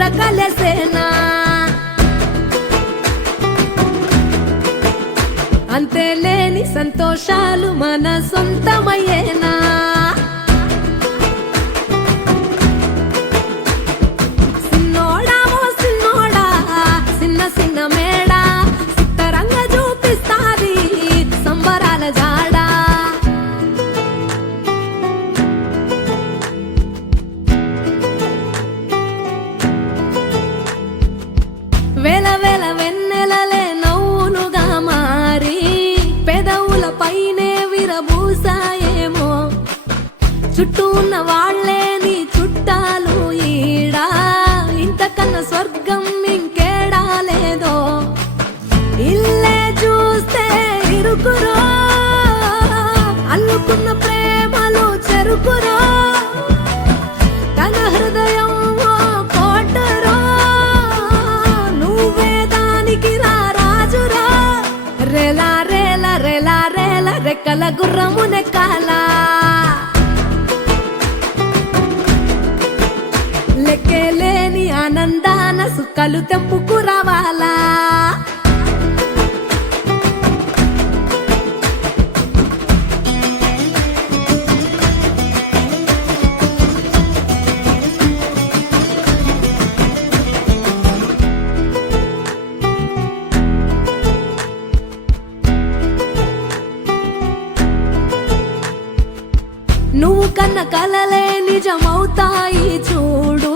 కలిసేనా? అంతే లేని సంతోషాలు మన సొంతమయ్యేనా? సిన్నోడా ఓ సిన్నోడా సిన్న సిన్నమే చుట్టూ ఉన్న వాళ్ళే నీ చుట్టాలు ఈడా? ఇంతకన్నా స్వర్గం ఇంకేడా లేదో? ఇల్లే చూస్తే ఇరుకురో? అల్లుకున్న ప్రేమలు చెరుకురో? తన హృదయం కోటరో? నువ్వే దానికి రా రాజురా? రేలా రేల రేలా రేల రెక్కల గుర్రము నెక్కాలా లెక్కేలేని ఆనందాన సుఖాలు తెంపుకు రావాలా? నువ్వు కన్న కలలే నిజమవుతాయి చూడు.